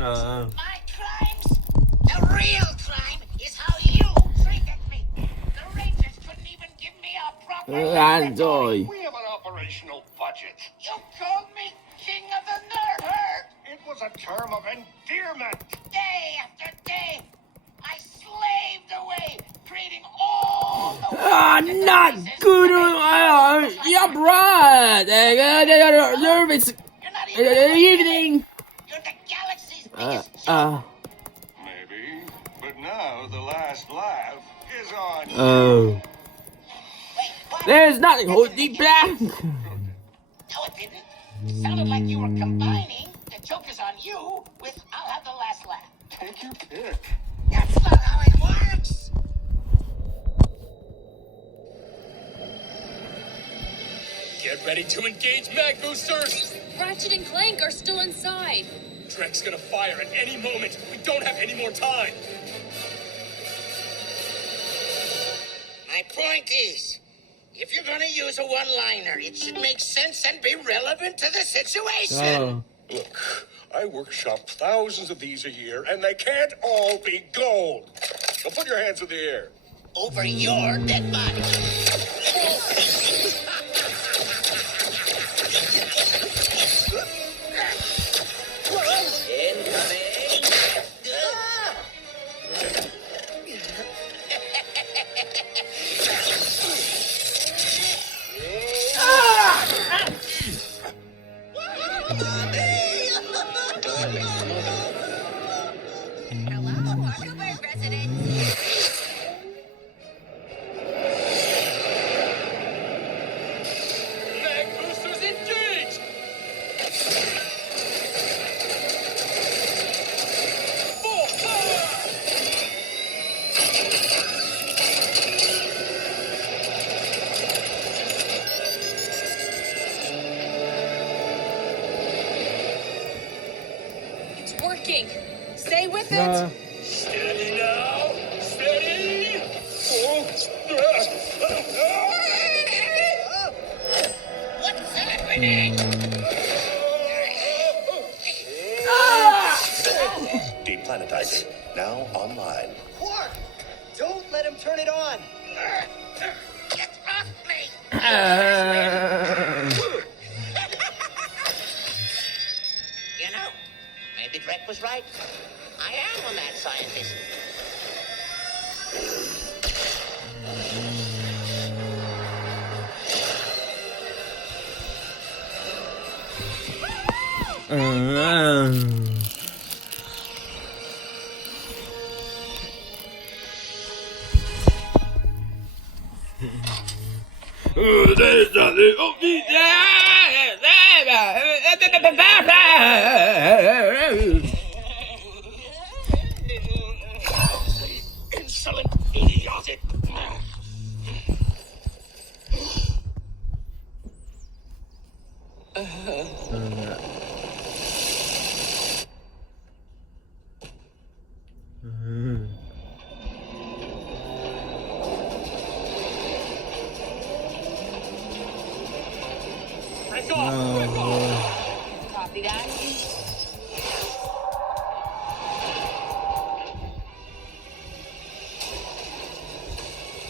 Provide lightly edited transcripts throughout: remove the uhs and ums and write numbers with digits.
My crimes? The real crime is how you treated me. The Rangers couldn't even give me a proper Ăn rồi. We have an operational budget. You called me king of the nerd herd. It was a term of endearment. Day after day, I slaved away, creating all the Not good. Yeah, right. Nervous. You're not even Evening. You're the galaxy's biggest joke. Maybe, but now the last laugh is on you. Oh. Wait, what? There's nothing holding back. No, it didn't. It sounded like you were combining the joke is on you with I'll have the last laugh. Take your pick. That's not how it works. Get ready to engage mag boosters! Ratchet and Clank are still inside. Drek's gonna fire at any moment. We don't have any more time. My point is, if you're gonna use a one-liner, it should make sense and be relevant to the situation. Look, I workshop thousands of these a year, and they can't all be gold. So put your hands in the air. Over your dead body. Hello, Huckleberg residents. Mag boosters engaged! Full power! It's working. Stay with it. Steady now! Steady! What's happening? Deplanetizer, now online. Quark! Don't let him turn it on! Get off me! You know, maybe Drek was right. I am a mad scientist. There's nothing holding Insolent, idiotic. Break off! Break off! Copy that.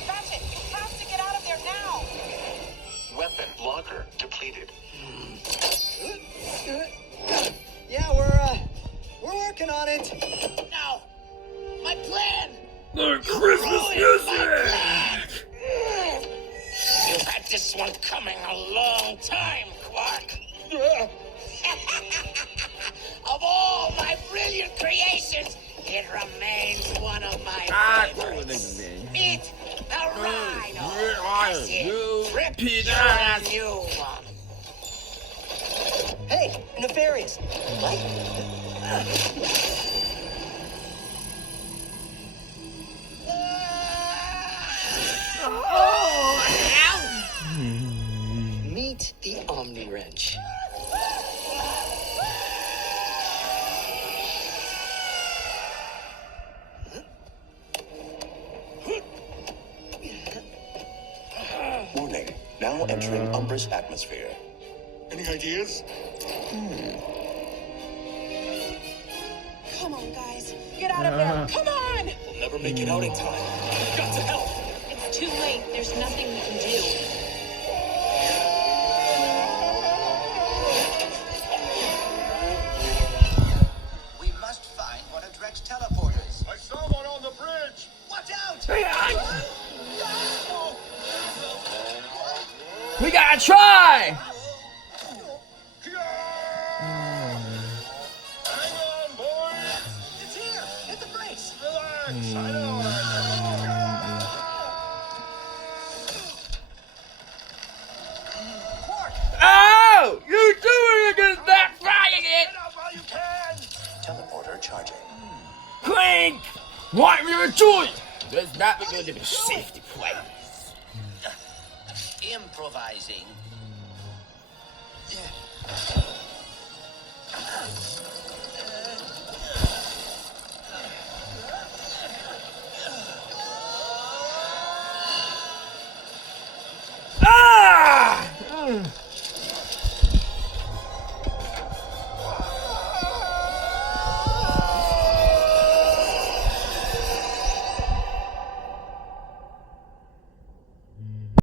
Ratchet, you have to get out of there now! Weapon locker depleted. Yeah, we're working on it. No! My plan! the Christmas music. You've had this one coming a long time, Quark. Of all my brilliant creations, it remains one of my favorites. Meet the Rhino. That's it. Rip your new one. Hey, nefarious. Meet the Omni Wrench. Warning, now entering Umbra's atmosphere. Any ideas? out of there. Come on! We'll never make it out in time. We've got to help. It's too late. There's nothing we can do. We must find one of Drek's teleporters. I saw one on the bridge. Watch out! We gotta try! Hang on, boys. It's here! Hit the brakes! Relax. I know. Quark! Oh! You do it against that frying it! Get out while you can. Teleporter charging. Clank! What are you doing? There's not going to be safety place. Improvising.